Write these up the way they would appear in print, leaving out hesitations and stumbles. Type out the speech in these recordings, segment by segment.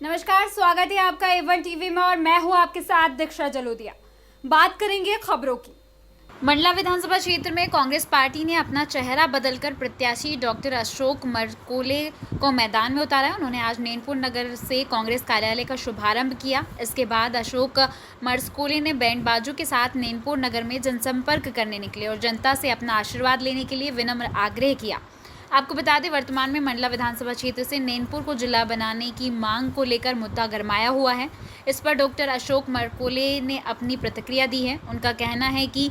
नमस्कार, स्वागत है आपका A1 टीवी में और मैं हूं आपके साथ दीक्षा जलोदिया। बात करेंगे खबरों की। मंडला विधानसभा क्षेत्र में कांग्रेस पार्टी ने अपना चेहरा बदलकर प्रत्याशी डॉक्टर अशोक मरकोले को मैदान में उतारा है। उन्होंने आज नैनपुर नगर से कांग्रेस कार्यालय का शुभारंभ किया। इसके बाद अशोक मरकोले ने बैंड बाजों के साथ नैनपुर नगर में जनसंपर्क करने निकले और जनता से अपना आशीर्वाद लेने के लिए विनम्र आग्रह किया। आपको बता दें, वर्तमान में मंडला विधानसभा क्षेत्र से नैनपुर को जिला बनाने की मांग को लेकर मुद्दा गरमाया हुआ है। इस पर डॉक्टर अशोक मरकोले ने अपनी प्रतिक्रिया दी है। उनका कहना है कि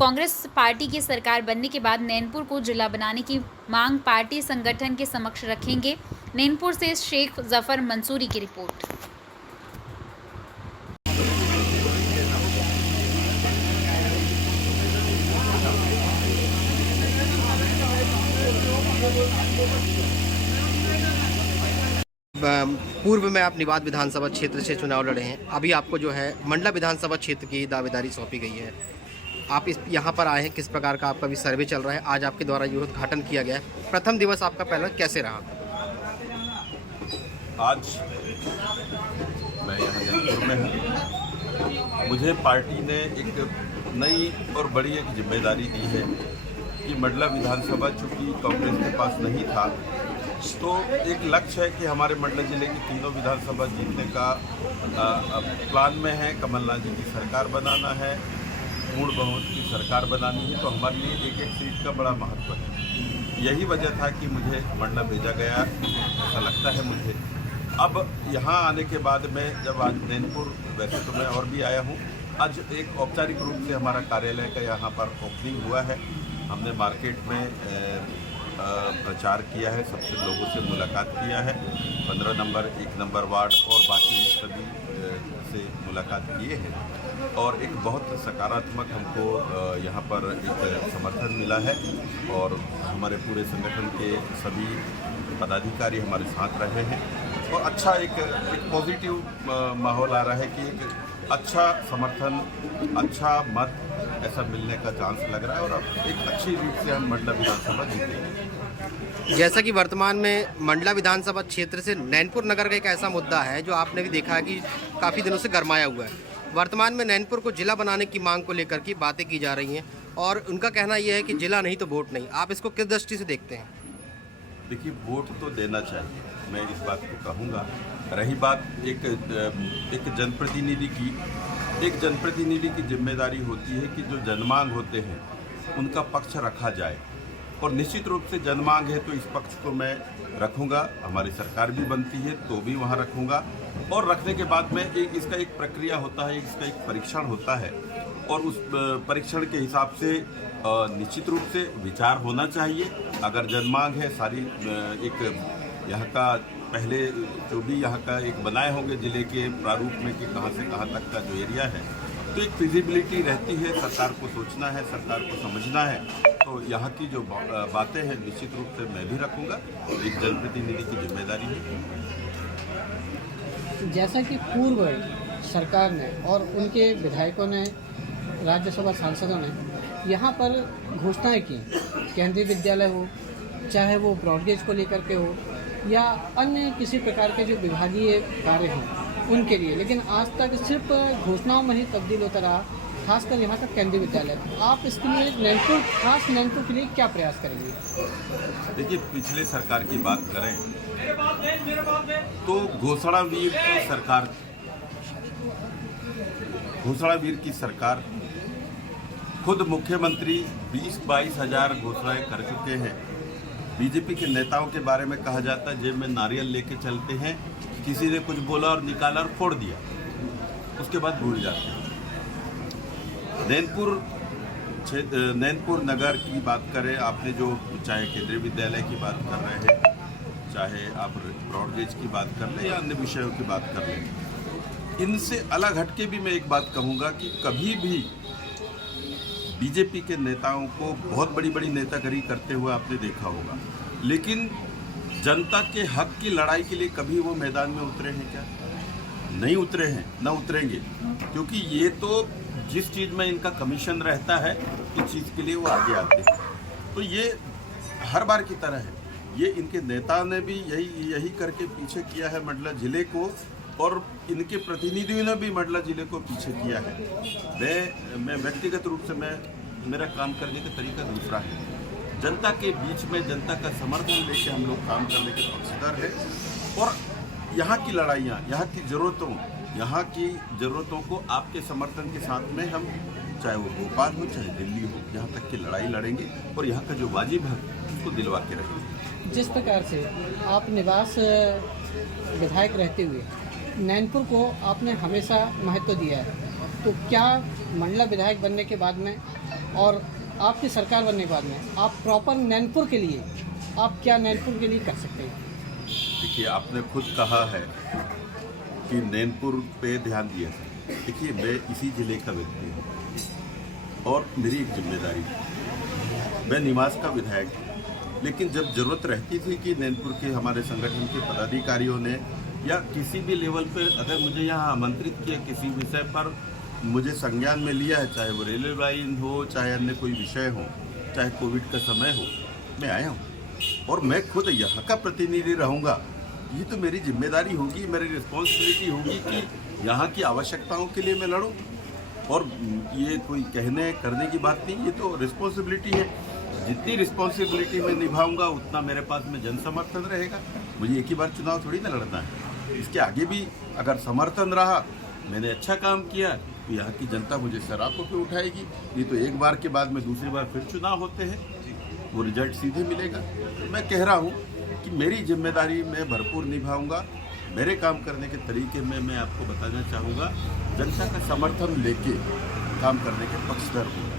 कांग्रेस पार्टी की सरकार बनने के बाद नैनपुर को जिला बनाने की मांग पार्टी संगठन के समक्ष रखेंगे। नैनपुर से शेख जफर मंसूरी की रिपोर्ट। पूर्व में आप निवात विधानसभा क्षेत्र से चुनाव लड़े हैं। अभी आपको जो है मंडला विधानसभा क्षेत्र की दावेदारी सौंपी गई है। आप यहाँ पर आए हैं, किस प्रकार का आपका भी सर्वे चल रहा है? आज आपके द्वारा ये उद्घाटन किया गया है। प्रथम दिवस आपका पहला कैसे रहा? आज मैं यहाँ जयपुर में हूँ। मुझे पार्टी ने एक नई और बड़ी एक जिम्मेदारी दी है कि मंडला विधानसभा चूँकि कांग्रेस के पास नहीं था, तो एक लक्ष्य है कि हमारे मंडला जिले की तीनों विधानसभा जीतने का प्लान में है। कमलनाथ जी की सरकार बनाना है, पूर्ण बहुमत की सरकार बनानी है, तो हमारे लिए एक एक सीट का बड़ा महत्व है। यही वजह था कि मुझे मंडला भेजा गया, ऐसा लगता है मुझे। अब यहाँ आने के बाद में जब आज नैनपुर, वैसे तो मैं और भी आया हूँ, आज एक औपचारिक रूप से हमारा कार्यालय का यहाँ पर ओपनिंग हुआ है। हमने मार्केट में प्रचार किया है, सबसे लोगों से मुलाकात किया है। 15 नंबर, 1 नंबर वार्ड और बाकी सभी से मुलाकात किए हैं और एक बहुत सकारात्मक हमको यहाँ पर एक समर्थन मिला है और हमारे पूरे संगठन के सभी पदाधिकारी हमारे साथ रहे हैं और अच्छा एक पॉजिटिव माहौल आ रहा है कि एक अच्छा समर्थन, अच्छा मत ऐसा मिलने का चांस लग रहा है और अब एक अच्छी रीत से हम मंडला विधानसभा जीतेंगे। जैसा कि वर्तमान में मंडला विधानसभा क्षेत्र से नैनपुर नगर का एक ऐसा मुद्दा है जो आपने भी देखा है कि काफ़ी दिनों से गरमाया हुआ है। वर्तमान में नैनपुर को जिला बनाने की मांग को लेकर की बातें की जा रही हैं और उनका कहना यह है कि जिला नहीं तो वोट नहीं। आप इसको किस दृष्टि से देखते हैं? देखिए, वोट तो देना चाहिए, मैं इस बात को कहूँगा। रही बात एक जनप्रतिनिधि की जिम्मेदारी होती है कि जो जनमांग होते हैं उनका पक्ष रखा जाए और निश्चित रूप से जनमांग है तो इस पक्ष को मैं रखूँगा। हमारी सरकार भी बनती है तो भी वहाँ रखूँगा और रखने के बाद में इसका एक प्रक्रिया होता है, इसका एक परीक्षण होता है और उस परीक्षण के हिसाब से निश्चित रूप से विचार होना चाहिए। अगर जनमांग है सारी एक यहाँ का पहले जो भी यहाँ का एक बनाए होंगे जिले के प्रारूप में कि कहाँ से कहाँ तक का जो एरिया है, तो एक फिजिबिलिटी रहती है। सरकार को सोचना है, सरकार को समझना है, तो यहाँ की जो बातें हैं निश्चित रूप से मैं भी रखूँगा। एक जनप्रतिनिधि की जिम्मेदारी है। जैसा कि पूर्व सरकार ने और उनके विधायकों ने, राज्यसभा सांसदों ने यहाँ पर घोषणाएं की, केंद्रीय विद्यालय हो, चाहे वो ब्रॉडगेज को लेकर के हो या अन्य किसी प्रकार के जो विभागीय कार्य हैं उनके लिए, लेकिन आज तक सिर्फ घोषणाओं में ही तब्दील होता रहा, खासकर यहाँ का केंद्रीय विद्यालय। आप इसके लिए नैनपुर के लिए क्या प्रयास करेंगे? देखिए, पिछले सरकार की बात करें तो घोषणावीर की सरकार खुद मुख्यमंत्री 20-22 हज़ार घोषणाएं कर चुके हैं। बीजेपी के नेताओं के बारे में कहा जाता है जेब में नारियल लेके चलते हैं, किसी ने कुछ बोला और निकाला और फोड़ दिया, उसके बाद भूल जाते हैं। नैनपुर नगर की बात करें, आपने जो चाहे केंद्रीय विद्यालय की बात कर रहे हैं, चाहे आप ब्रॉडगेज की बात कर लें या अन्य विषयों की बात कर लें, इनसे अलग हटके भी मैं एक बात कहूँगा कि कभी भी बीजेपी के नेताओं को बहुत बड़ी बड़ी नेतागिरी करते हुए आपने देखा होगा, लेकिन जनता के हक की लड़ाई के लिए कभी वो मैदान में उतरे हैं क्या? नहीं उतरे हैं, ना उतरेंगे, क्योंकि ये तो जिस चीज़ में इनका कमीशन रहता है उस चीज़ के लिए वो आगे आते हैं। तो ये हर बार की तरह है ये इनके नेता ने भी यही करके पीछे किया है मंडला जिले को, और इनके प्रतिनिधियों ने भी मंडला जिले को पीछे किया है। मैं व्यक्तिगत रूप से मेरा काम करने का तरीका दूसरा है। जनता के बीच में जनता का समर्थन लेके हम लोग काम करने के पक्षधर है, और यहाँ की लड़ाइयाँ, यहाँ की ज़रूरतों को आपके समर्थन के साथ में हम, चाहे वो भोपाल हो चाहे दिल्ली हो, यहाँ तक की लड़ाई लड़ेंगे और यहाँ का जो वाजिब है उसको दिलवा के रहेंगे। जिस प्रकार से आप निवास विधायक रहते हुए नैनपुर को आपने हमेशा महत्व दिया है, तो क्या मंडला विधायक बनने के बाद में और आपकी सरकार बनने के बाद में आप प्रॉपर नैनपुर के लिए आप क्या नैनपुर के लिए कर सकते हैं? देखिए, आपने खुद कहा है कि नैनपुर पे ध्यान दिया है। देखिए, मैं इसी जिले का व्यक्ति हूँ और मेरी एक जिम्मेदारी है। मैं निवास का विधायक, लेकिन जब जरूरत रहती थी कि नैनपुर के हमारे संगठन के पदाधिकारियों ने या किसी भी लेवल पर अगर मुझे यहाँ आमंत्रित किया, किसी विषय पर मुझे संज्ञान में लिया है, चाहे वो रेलवे लाइन हो, चाहे अन्य कोई विषय हो, चाहे कोविड का समय हो, मैं आया हूँ और मैं खुद यहाँ का प्रतिनिधि रहूँगा। ये तो मेरी जिम्मेदारी होगी, मेरी रिस्पॉन्सिबिलिटी होगी कि यहाँ की आवश्यकताओं के लिए मैं लड़ूँ। और ये कोई कहने करने की बात नहीं, ये तो रिस्पॉन्सिबिलिटी है। जितनी रिस्पॉन्सिबिलिटी मैं निभाऊंगा उतना मेरे पास में जन समर्थन रहेगा। मुझे एक ही बार चुनाव थोड़ी ना लड़ना है, इसके आगे भी अगर समर्थन रहा, मैंने अच्छा काम किया, तो यहाँ की जनता मुझे सरापों पे उठाएगी। ये तो एक बार के बाद में दूसरी बार फिर चुनाव होते हैं, वो रिजल्ट सीधे मिलेगा। तो मैं कह रहा हूँ कि मेरी जिम्मेदारी मैं भरपूर निभाऊंगा। मेरे काम करने के तरीके में मैं आपको बताना चाहूँगा, जनता का समर्थन लेके काम करने के पक्षधर हूँ।